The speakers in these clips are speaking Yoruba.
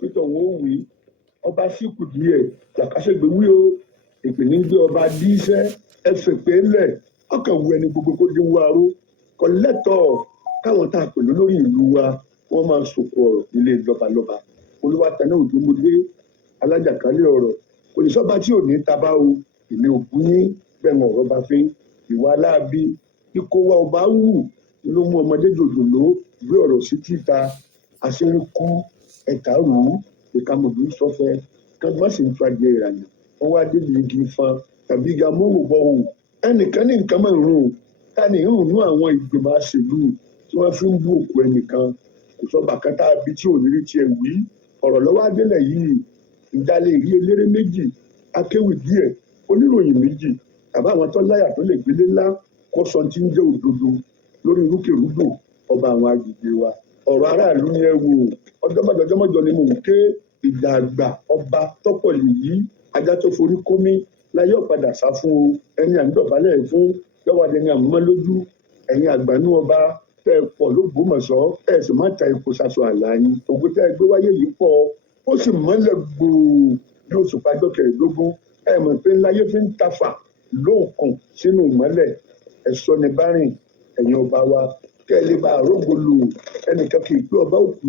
pété wọn ò wí ọba síkù díẹ̀ làkàṣègbè wí o ìpínlẹ̀ ń gbé ọba díṣẹ́ ẹsẹ̀ pé lẹ̀ ọkàn wu ẹni gbogbo kó dín wá ró kọ lẹ́tọ̀ọ́ káwọn tá a pè lórí ìlú wa wọ́n máa sòkò ọ̀rọ̀ nílé lọ́balọ́ba Olúwatanná Òjòmọdé alájàkálẹ̀ ọ̀rọ̀ kò ní sọ́ba tí ò ní tabá o èmi ò bú yín bẹ́ẹ̀ ọ̀rọ̀ bá fi ìwà aláàbí ikó wa ọba wù ló mú ọmọdé jòjòló gbé ọ̀rọ̀ sí títa aṣẹ́ríkú ẹ̀ka rù ú ìkàmọ̀dù sọ́fẹ́ kọ́gbọ́n sì ń tu adìẹ ìrànà wọ́n wá débi igi fan tàbí igi amóhùnbọ̀ òun ẹnìkan ní nǹkan máa ń rún ta ni ìrùnú àwọn ìgbìmọ̀ àṣèlú tí wọ́n fi ń bú òkú ẹnìkan kò sọ́ba kan tá a bí tí ò ní rí tiẹ̀ wí ọ̀rọ̀ lọ́wọ́ adélẹ̀ yìí ìdálé ìrí eléré méjì akéwì díẹ̀ oníròyìn méjì tàbí àwọn tó láyà tó lè gbélé ńlá kó sọ tí ń jẹ́ òdodo lórí rúkèrúdò ọba àwọn agbègbè wa ọ̀rọ̀ aráàlú ni ẹ wò ọjọ́mọ́jọ ni mò ń ké ìgbà àgbà ọba tọ́pọ̀ lèyí ajá tó forí kómi láyé ọ̀padà sá fún o ẹni àńdọ̀bálẹ̀ fún lọ́wọ́ adẹni àmúmọ́ lójú ẹ̀yin àgbànú ọba tẹ́ ẹ pọ̀ l'Ógbómọ̀ṣọ́ ẹ̀ sì má ta epo ṣaṣọ àlà yín ògùn tẹ́ ẹ gbé wáyé yìí pọ̀ ó sì mọ́lẹ̀ gbòò bí oṣù pàjọ́ kẹrìndógún ẹ mọ̀ pé láyé fi ń tafà lóòkùn sínú ìmọ́lẹ̀ ẹ̀ṣọ́ ni bá rìn ẹ̀yin ọba wa kẹ́ ẹ lè bá àrógbò lò ẹnìkan kì í pé ọba òkú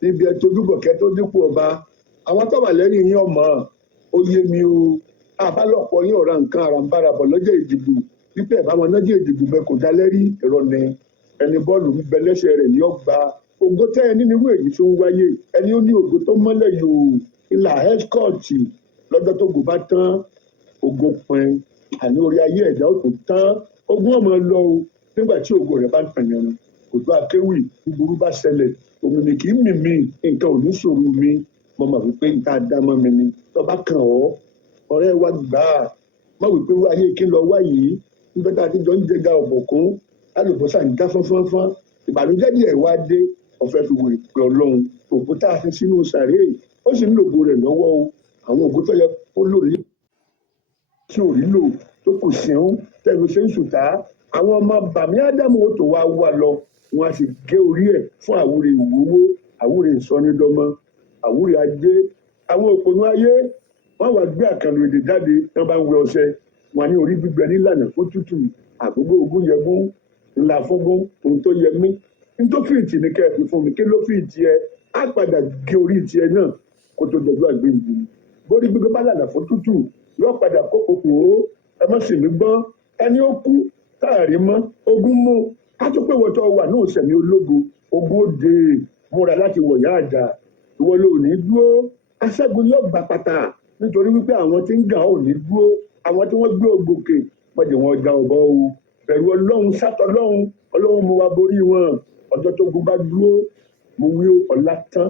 níbi ẹ tó dúbọ̀ kẹ́ tó dípò ọba àwọn tó wà lẹ́yìn yín ọmọ ó yé mi o àbálọ̀pọ̀ yín ọ̀ra nǹkan àràǹbarà bọ̀ lọ́jọ́ ìdìbò wípé ìbáwọn lọ́jọ́ ìdìbò bẹ́ẹ̀ kò dá lẹ́rí ẹ̀rọ ni ẹni bọ́ọ̀lù ń bẹ lẹ́sẹ̀ rẹ̀ ní ọgbà ògo tẹ́ ẹ nínú ìwé èyí tó ń wáyé ẹni ó ní ògo tó mọ́lẹ̀ yòó ìlà ẹ́skọ̀tì lọ́jọ́ tó gò bá tán ògo pin àní orí ayé ẹ̀dá ó tó tán ogún ọmọ lọ o nígbà tí ògo rẹ̀ bá ń tàn yànnà kò tó akéwì búburú bá ṣẹlẹ̀ òmìnir kì í mì mí nǹkan ò ní ṣòro mi mo mọ̀ wípé nǹkan àdámọ́ mi ni tó bá kàn ọ́ ọ̀rẹ́ wa gbà á má wípé ayé kí n lọ wá yìí nígbà tá a ti jọ ń jẹga ọ̀bọ̀kún alùbọ́sà ń já fọ́nfọ́nfọ́n ìbànújẹ́ díẹ̀ wá dé ọ̀fẹ́ fi wò ìpè ọlọ́run òkú tá a fi sínú sàréè ó sì ń lògo rẹ̀ lọ́wọ́ o àwọn òkú tó yẹ kó lò ní tí ò rí lò tó kù síhún tẹ̀lé ṣe ń sùtá àwọn ọmọ bàmí ádámù ó tó wá wà lọ wọn a sì gé orí ẹ̀ fún àwúrè ìwówó àwúrè ìsọnídọ́mọ àwúrè ajé àwọn òpònú ayé wọn wá gbé àkànlò èdè jáde wọn bá ń wẹ ọṣẹ wọn ní orí gbígbẹ nílànà fún tútù àgbógbó ogún yẹgún ńlá fúngún ohun tó yẹ mí nítorí fìtì ní kẹfì fún mi kí ló fìtì ẹ á padà gé orí tiẹ̀ náà kó tó dọjọ́ àgbéǹde bórí gbígbé bá lànà fún tútù yóò padà kó kòkò ó ẹ má sì mí gbọ́n ẹni ó kú táàrí mọ́ ogún mú ká tó pé wọ́tọ̀ wà ní òsèmí ológo ogún òde múra láti wọ̀yá àjà ìwọ ló ní dúró aṣẹ́gun yóò gbà pátá nítorí wípé àwọn tí ń gà ò ní dúró àwọn tí wọ́n gbé ògòkè wọ́n jẹ́ wọn já ọ̀bọ o bẹ̀rù ọlọ́run sátọ̀ ọlọ́run mú wa borí wọn ọjọ́ tó gun bá dúró mo wí ọ̀la tán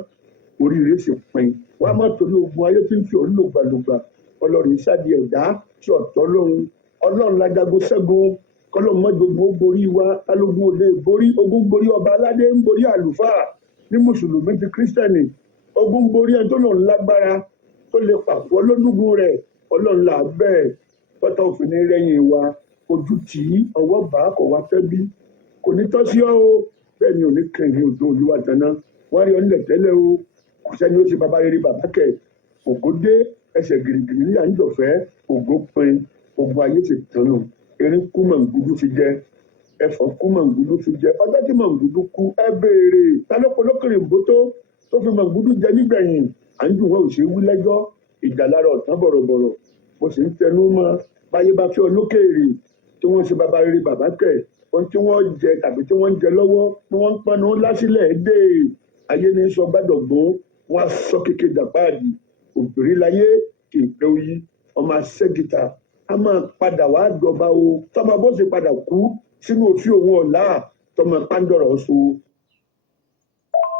oríire sì pin wàá má torí ogun ayé tí ń fi òun lògbàlògbà ọlọ́run ìsádi ẹ̀dá tí ọ̀tọ̀ ọlọ́run lájago ṣẹ́gun kọ́lọ́run mọ́ gbogbo borí wa alógun òde borí ogun borí ọba aládé ń borí àlùfáà ní mùsùlùmí ti kírísítẹ́nì ogun borí ẹni tó lòun lágbára tó lè pàpọ̀ lójúgun rẹ̀ ọlọ́run là bẹ́ẹ̀ pátá òfin ní rẹ́yìn wa ojú tì í ọwọ́ bá kọ̀ wá fẹ́ bí kò ní tọ́ sí ọ́ o bẹ́ẹ̀ ni ò ní kẹ́hìn odò Olúwatanná wọ́n rí ọ́nlẹ̀ tẹ́lẹ̀ o kò sẹ́ni ó ṣe bàbá rere bàbá kẹ̀ ògo dé ẹsẹ̀ gìrìgìrì ní àńjọ̀fẹ́ ògo pin ogun ayé ti tán nù erin kú mọ̀ngúdú fi jẹ ẹ̀fọ́ kú mọ̀ngúdú fi jẹ ọjọ́ tí mọ̀ngúdú kú ẹ béèrè tálọ́pọ̀lọ́kìrì mbótó tó fi mọ̀ngúdú jẹ nígbẹ̀yìn àńjù wọn ò ṣe wí lẹ́jọ́ ìjà lára ọ̀tán bọ̀rọ̀bọ̀rọ̀ mo sì ń tẹnu mọ́ báyé bá fẹ́ olókèèrè tí wọ́n ṣe bàbá rere bàbá kẹ̀ ohun tí wọ́n jẹ tàbí tí wọ́n ń jẹ lọ́wọ́ tí wọ́n ń pọnú lásìlẹ̀ dé ayé ní sọ gbàdọ̀gbọ́n wọn á sọ kékeré dàpáàdì òbírí láyé kì í pẹ́ oyí ọmọ asẹ́gìtà a máa padà wá dọba o tọmọ bó ṣe padà kú sínú òfin òun ọ̀la tọmọ pàǹdọ̀rọ̀ so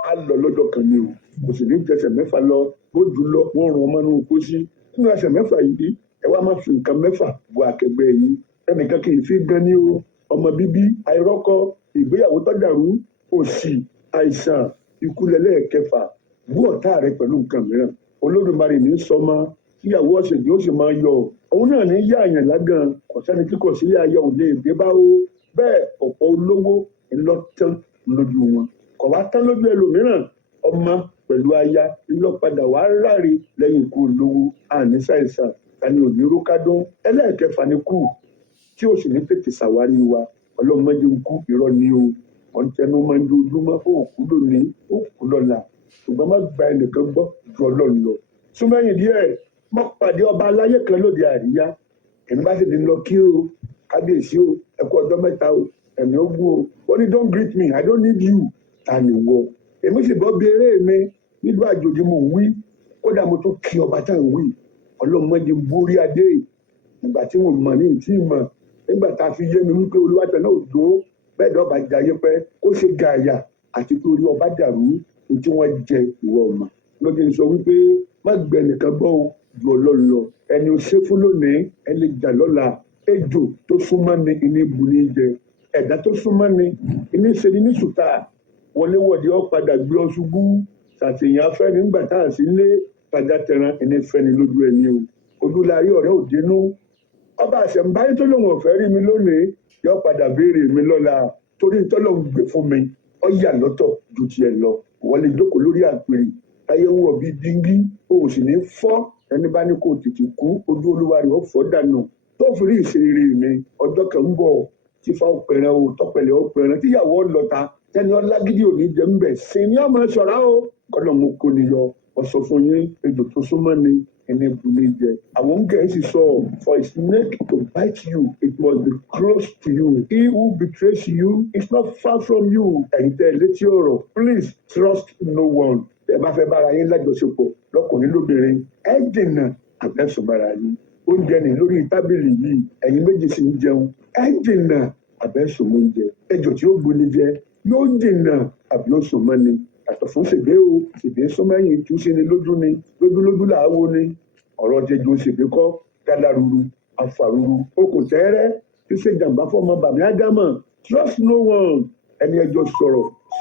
á lọ lọ́jọ́ kan ni o kò sì ní jẹsẹ̀ mẹ́fà lọ bó jù lọ wọ́n rún ọmọ nínú pósí nínú ẹsẹ̀ mẹ́fà yìí ẹ wá máa fi nǹkan mẹ́fà bu akẹgbẹ́ yìí ẹnìkan kì í fi gan ni o ọmọ bíbí àìrọ́kọ ìgbéyàwó tó dàrú òṣì àìsàn ikú lẹ́lẹ́ẹ̀kẹfà bú ọ̀tá rẹ pẹ̀lú nǹkan mìíràn Olódùmarè ní sọmọ tíyàwó ọ̀sẹ̀ yóò sì máa yọ òun náà ní yá àyàn lágàn kò sẹ́ni tí kò sí ayọ̀ ò lè dé bá o bẹ́ẹ̀ ọ̀pọ̀ olówó ńlọ́tán lójú wọn kò wá tán lójú ẹlòmíràn ọmọ pẹ̀lú aya ńlọ́padà wà á ráre lẹ́yìn ikú olówó àní ṣàìsàn tani ò ní rókádún. Ẹlẹ́ẹ̀kẹfà ni kú tí ó sì ní tètè ṣàwárí wa. Ọlọ́mọdé ń kú irọ́ ni o. Wọ́n tẹnu máa ń dojúmọ́ fún òkú lónìí òkú lọ́la, ṣùgbọ́n má gba ẹnìkan gbọ́ ju Ọlọ́run lọ. Súnmẹ́yìn díẹ̀ má pàdé ọba aláyé kan lóde àríyá. Èmi bá sì ti lọ kí o kábíyèsí o ẹ kú ọjọ́ mẹ́ta o ẹ̀mí ogun o. Wọ́n ní don't greet me, I don't need you. Ta ni wọ? Èmi sì bọ́ bí eré mi nílùú àjòjì mo wí. Kódà mo tún kí ọba tá à ń wí. Ọlọ́mọdé ń borí adé ìgbà tí mo mọ̀ ní ìtì ìmọ̀. Nígbà tá a fi yé mi wípé Olúwàtẹ̀ náà ò dó bẹ́ẹ̀ ni ọba jayé pẹ́ kó ṣe gààyà àti pé orí ọba dàrú ní tí wọ́n jẹ ìwọ ọmọ. Lóde ń sọ wípé má gbẹ nìkan gbọ́ o ju Ọlọ́run lọ. Ẹni o ṣe fún lónìí ẹni jà lọ́la. Ejò tó súnmọ́ ni iní bu ní jẹ. Ẹ̀dá tó súnmọ́ ni iní ṣe ni ní ṣùtà. Wọléwọ̀de ọ padà gbé ọ ṣubú. Ṣàṣeyàn afẹ́ nígbà tá à sí lé padà tẹran ẹni fẹ́ni lójú ẹni o. Ojúlarí ọ̀rẹ́ òdinú. Ọba àṣẹ̀mbáyé tó lòun ọ̀fẹ́ rí mi lónìí yóò padà béèrè mi lọ́la torí tọ́lọ̀ ń gbé fún mi ó yà lọ́tọ̀ ju tiẹ̀ lọ. Wọ́n lè jókòó lórí àpèrè ayé ń wọ̀ bíi díngí o sì ní fọ́ ẹni bá ní kó tètè kú ojú Olúwa rẹ̀ ó fọ́ dànù. Tó fi rí ìṣeré mi ọjọ́ kan ń bọ̀ tí fa ọpẹrẹ o tọpẹlẹ ọpẹrẹ tíyàwó lọta tẹni ọlágídí ò ní jẹ ń bẹ̀ sí ní ọmọ ṣọ̀rá o kọ́nà mo kò ní yọ ọ̀sọ̀ fún yín ejò tó súnmọ́ ni ẹni bùnú jẹ. Àwọn Gẹ̀ẹ́sì sọ for a snake to bite you it must be close to you. He who betrays you is not far from you. Ẹ̀yin tẹ́ létí ọ̀rọ̀ please trust no one. Ẹ bá fẹ́ bára yín lájọṣepọ̀ lọ́kùnrin lóbìnrin ẹ dènà àbẹ́sùn bára yín. Oúnjẹ ní lórí tábìlì yìí ẹ̀yin méjì sì ń jẹun ẹ dènà àbẹ́sùn oúnjẹ. Ejò tí ó gbóni jẹ yóò dènà àbí ó sùn mọ́ni. Yàtọ̀ fún ṣègbé o ṣègbé sọmẹ́yìn tú sí ni lójú ni lójúlójú làáwo ni ọ̀rọ̀ jẹjọ ṣègbé kọ́ gádàrúru afàrúru okùn tẹ́rẹ́ tí ṣe jàǹbá fọmọ bàmí ádámọ̀ trust no one. Ẹni ẹjọ́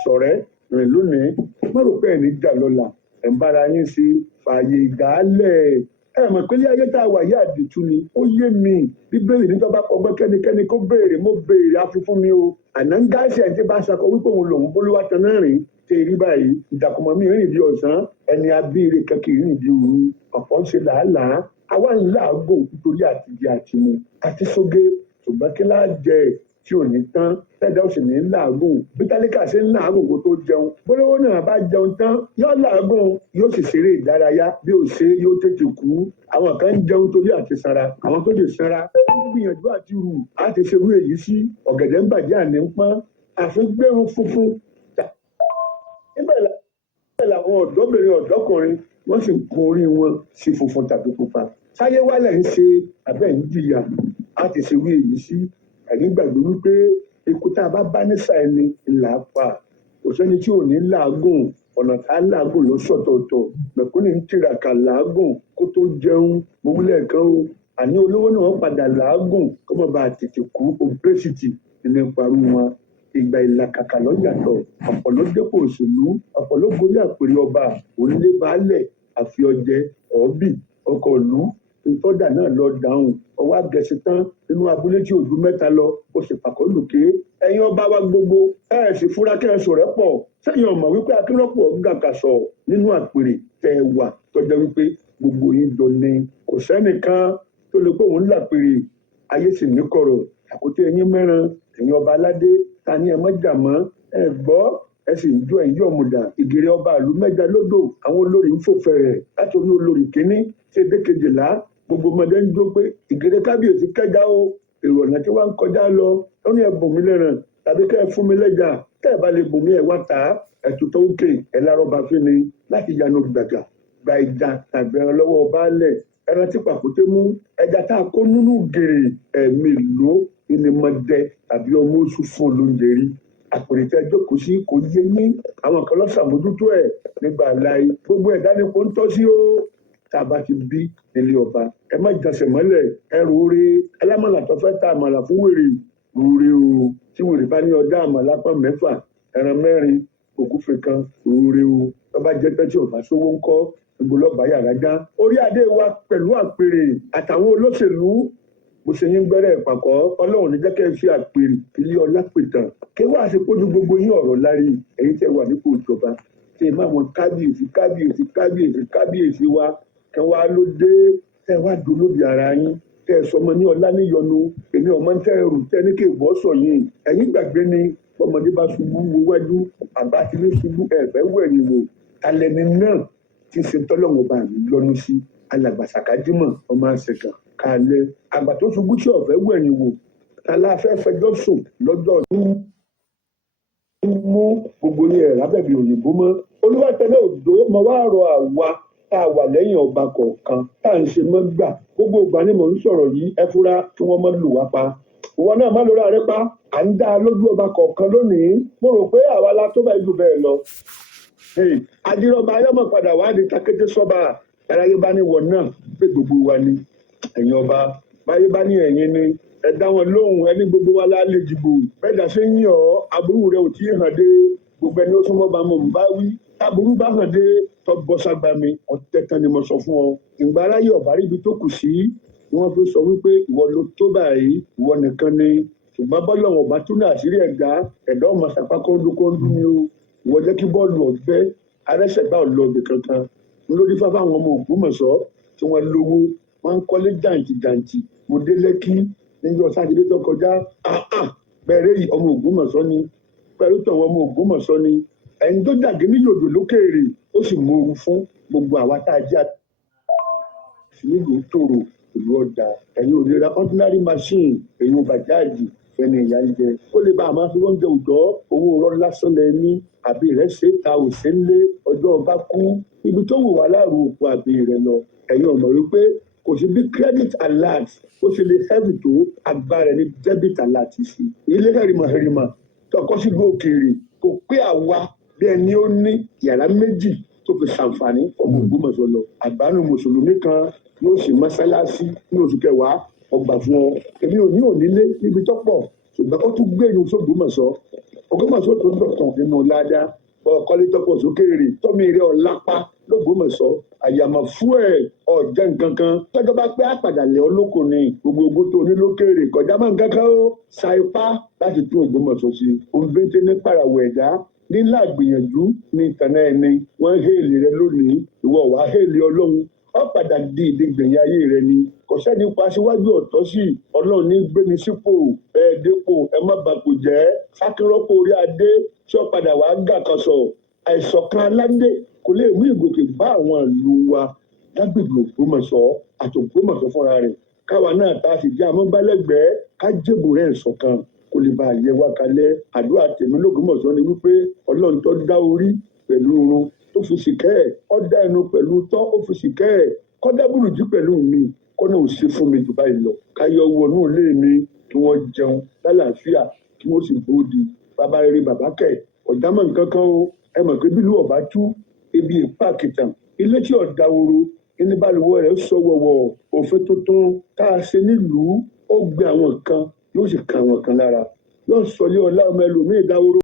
sọ̀rẹ́ rìn lónìí má rò pé ẹni jà lọ́la ẹ̀ ń bára yín sí fààyè ìgbàálẹ̀. Ẹ mọ̀ pé ní ayé tá a wà yí àdìtú ni ó yé mi bíbélì ní tọ́ba kọgbọ́n kẹ́nikẹ́ni kó béèrè mo béèrè á fi fún mi o. Àná ń gáàsì ẹ̀ tí bá ṣakọ wípé òun lòun bólúwàtẹ̀ náà rìn tẹ rí báyìí ìdàkùnmọ̀ mi rìn bí ọ̀sán ẹni abíire kan kì í rìn bí òru ọ̀pọ̀ ń ṣe làálàá àwa ń làágùn nítorí àtijọ́ àtimu àti sóge ṣùgbọ́n kí láà jẹ tí ò ní tán tẹ́jà ó sì ní làágùn bí tálíkà ṣe ń làágùn kó tó jẹun bólówó náà bá jẹun tán yóò làágùn yóò sì ṣeré ìdárayá bí ó ṣe yóò tètè kú. Àwọn kan ń jẹun torí àti sanra àwọn tó lè sanra wọ́n gbìyànjú àti rù á ti ṣerú èyí sí ọ̀gẹ̀dẹ̀ ń bàjẹ́ àní ń pọ́n àfi gbẹ̀rún funfun. Níbẹ̀ làwọn ọ̀dọ́bìnrin ọ̀dọ́kùnrin wọ́n sì ń kún orí wọn sí funfun tàbí pupa. Sáyé wálẹ̀ ń ṣe abẹ́ ń jìyà á ti ṣerú èyí sí. Ẹ̀yin gbàgbé wípé ikú tá a bá bá nísà ẹni là á pa. Kò sẹ́ni tí ò ní làágùn ọ̀nà tá a làágùn ló sọ̀tọ̀ọ̀tọ̀ mẹ̀kúnnì ń tìràkà làágùn kó tó jẹun mo wúlẹ̀ kan o. Àní olówó náà padà làágùn kó má bàa tètè kú obesity nínú ìparun wọn. Ìgbà ìlàkàkà ló yàtọ̀ ọ̀pọ̀ ló dépò òṣèlú ọ̀pọ̀ ló gorí àpèrè ọba onílé baálẹ̀ àfi ọjẹ ọ̀ọ́bì ọkọ̀ ìlú ìtọ́jà náà lọ dáhùn ọwọ́ àgẹ̀sí tán nínú abúlé tí òdu mẹ́ta lọ ó sì pàkọ́ lùké. Ẹ̀yin ọba wa gbogbo ẹ̀ sì fúra kẹ́ ẹ sọ̀rẹ́ pọ̀ sẹ́yìn ọmọ wípé akínrọ́pọ̀ gàkàsọ̀ nínú àpèrè tẹ̀ wà tọ́jà wípé gbogbo yín jọ ní kò sẹ́nìkan tó lè pé òun làpèrè ayé sì ní kọ̀rọ̀ àkótí ẹ̀yin mẹ́ran ẹ̀yin ọba aládé ta ni ẹ mọ́jà mọ́ ẹ gbọ́ ẹ sì ń jó ẹ̀yìn ọ̀mùdà ìgèrè ọba ìlú mẹ́ja lódò àwọn olórí ń fò fẹ̀rẹ̀ láti orí olórí kínní ṣe dé kejìlá gbogbo ọmọdé ń jó pé ìgèrè kábíyèsí kẹjá o èrò ọ̀nà tí wọ́n ń kọjá lọ ó ní ẹ bùn mí lẹ́ràn tàbí kẹ́ ẹ fún mi lẹ́jà tẹ́ ẹ bá lè bùn mí ẹ wá tà á ẹ̀tù tó ń kè ẹ lárọ́ba fún mi láti yanu gbàgà gba ìjà tàbí ẹran lọ́wọ́ baálẹ̀ ẹran tí pàkúté mú ẹja tá a kó nínú gèrè ẹ̀mí ló ìnìmọ̀dẹ tàbí ọmọ oṣù fún lóúnjẹ rí àpèrètẹ jókòó sí kò yé yín àwọn kan lọ ṣàmójútó ẹ nígbà láì gbogbo ẹ̀dá ni kò ń tọ́ sí o tá a bá ti bí nílé ọba ẹ má jàsẹ̀ mọ́lẹ̀ ẹ rúure alámọ̀là tó fẹ́ ta àmàlà fún wèrè rúure o tí wèrè bá ní ọjà àmàlà pọ̀ mẹ́fà ẹran mẹ́rin ògúfe kan rúure o tó bá jẹ́ pé tí ò bá sówó ń kọ́ gbogbo lọ́ba yàrá já orí adé wa pẹ̀lú àpèrè àtàwọn olóṣèlú bó ṣe yín gbẹ́rẹ́ ìpàkọ́ ọlọ́run ní jẹ́kẹ́ fi àpèrè ilé ọlá pètàn kí wàá ṣe pójú gbogbo yín ọ̀rọ̀ lárí èyí tẹ́ wà nípò ìjọba ṣe má wọn kábíyèsí wa kẹ wá ló dé tẹ wá dolóbi ara yín tẹ sọmọ ní ọlá níyọnu èmi ọmọ tẹ rù tẹ ní kí ìbọn sọ yìí ẹ̀yin gbàgbé ni bọ́mọdé bá ṣubú wo wájú àbá ti ní ṣubú ẹ̀fẹ́ wẹ̀yìn wò alẹ́ni náà ti ṣe tọ́lọ́wọ́n bá mi lọ́nu sí alàgbàsàkájímọ̀ ọmọ àṣekà kalẹ̀ àgbà tó ṣubú tí ọ̀fẹ́ wẹ̀yìn wò aláfẹ́ fẹjọ́ sùn lọ́jọ́ mú gbogbo ní ẹ̀ lábẹ́bí òyìnbó mọ́ Olúwatẹ́lẹ̀ Òjó mo wá rọ àwa tá a wà lẹ́yìn ọba kọ̀ọ̀kan tá à ń ṣe mọ́ gbà gbogbo ìgbà ni mò ń sọ̀rọ̀ yìí ẹ fura kí wọ́n mọ́ lù wá pa ìwọ náà má lóra rẹ pa à ń dá a lójú ọba kọ̀ọ̀kan lónìí mo rò pé àwa la tó báyìí jù bẹ́ẹ̀ lọ. Adírọ̀bà ayọ́mọ̀ padà wá di takété sọ́ba aráyé bá ní wọ̀ náà pé gbogbo wa ni ẹ̀yin ọba báyé bá ní ẹ̀yin ni ẹ dá wọn lóhùn ẹni gbogbo wa la lè dìbò bẹ́ẹ̀ dà ṣe ń yàn ọ́ aburú rẹ ò tí ì hàn dé gbogbo ẹni ó súnmọ́ bá mọ̀ ń bá wí aburú bá hàn dé tọ́ bọ́ ságbá mi ọ̀tẹ̀ tán ni mo sọ fún ọ ìgbà aráyé ọ̀bá ríbi tó kù sí ni wọ́n fi sọ wípé ìwọ ló tó báyìí ìwọ nìkan ni ṣùgbọ́n bọ́lá ọ̀bá tún ní àṣírí ẹ̀dá ọmọ sàpá kóńdúkóńdú ni o ìwọ jẹ́ kí bọ́ọ̀lù ọ̀gbẹ́ arẹ́sẹ̀gbá ọ̀lọ́ọ̀dẹ kankan lórí fáfá àwọn ọmọ Ògbómọ̀ṣọ́ tí wọ́n lówó wọ́n ń kọ́lé jàǹtìjàǹtì mo dé Lẹ́kí níjọ́ sátidé tó kọjá bẹ̀rẹ̀ yìí ọmọ Ògbómọ̀ṣọ́ ni pẹ̀lú tọ̀wọ́ ọmọ Ògbómọ̀ṣọ́ ni ẹni tó dàgé ní yòdò lókèèrè ó sì mú ooru fún gbogbo àwa tá a jẹ́ nílùú tòrò ìlú ọ̀dà ẹ̀yin òlera ordinary machine èyí bàjáàjì fẹ́ni ìyá ń jẹ ó lè bá a máa fi oúnjẹ òjọ́ owó rọ lásán lẹ ní àbí rẹ ṣe ta òṣè ńlé ọjọ́ ọba kú ibi tó wù wá láàrú òkú àbí rẹ lọ ẹ̀yin ọmọ wípé kò sí bí credit alert ó ṣe lè heavy tó agbára ní debit alert sí ilé hẹrìmọ̀ tọkọ sí gòkèèrè kò pé àwa bí ẹni ó ní yàrá méjì tó fi ṣàǹfààní ọmọ Ògbómọ̀ṣọ́ lọ àgbánu mùsùlùmí kan yóò ṣe mọ́sálásí ní oṣù kẹwàá ọgbà fún ọ èmi ò ní ònílé níbi tó pọ̀ ṣùgbọ́n ó tún gbé ìyún sógbómọ̀ṣọ́ Ògbómọ̀ṣọ́ tó ń dọ̀tàn nínú ládá ọkọlẹ tọpọ̀ sókèèrè tọ́mi rẹ ọ̀lápá lÓgbómọ̀ṣọ́ àyàmọ̀ fún ẹ̀ ọ̀jẹ̀ nǹkan kan tọ́jọ́ bá pẹ́ àpàdàlẹ̀ olóko ni gbogbo tó ní lókèèrè kọjá máa ń kankan ó sa ipá láti tún Ògbómọ̀ṣọ́ sí òǹbẹ́ntẹ́ ní pàràwọ̀ ẹ̀dá nílà gbìyànjú ní ìtànà ẹni wọ́n héèlì rẹ lónìí ìwọ wàá héèlì Ọlọ́run ó padà di ìdígbẹ̀yìn ayé rẹ ni kò sẹ́ni pa síwájú ọ̀tọ̀ sí Ọlọ́run ní gbéni sípò bẹ́ẹ̀ dépò ẹ má bàkù jẹ́ sákìrọ́pò orí adé tí ó padà wàá gà kan sọ àìṣọ̀kan aládé kò lè mú ìgòkè bá àwọn ìlú wa lágbègbè Ògbómọ̀ṣọ́ àti Ògbómọ̀ṣọ́ fúnra rẹ̀ káwa náà tá a sì jẹ́ amúgbálẹ́gbẹ̀ẹ́ ká jèbù rẹ̀ ṣọ̀kan kó lè bá yẹ wá kalẹ̀ àdúrà tèmi l'Ògbómọ̀ṣọ́ ni wípé Ọlọ́run tó dá orí pẹ̀lú irun tó fi ṣìkẹ́ ẹ̀ ó dá ẹnu pẹ̀lú tọ́ ó fi ṣìkẹ́ ẹ̀ kó dá bùrùjí pẹ̀lú mi kó náà ò ṣe fún mi jù báyìí lọ káyọ̀ wọnú ilé mi kí wọ́n jẹun lálàáfíà kí wọ́n sì bóde bàbá rere bàbá kẹ̀ ọ̀dámọ̀ nǹkan kan o ẹ mọ̀ pé bílú ọ̀bá tú ebi ìpá kìtàn ilé tí ọ̀dà woro ní balùwẹ̀ rẹ̀ sọ wọ̀wọ̀ òfin tuntun tá a ṣe nílùú ó gbé àwọn kan yóò sì ka àwọn kan lára yóò sọ lé ọlá ọmọ ẹlòmíì dáwóró.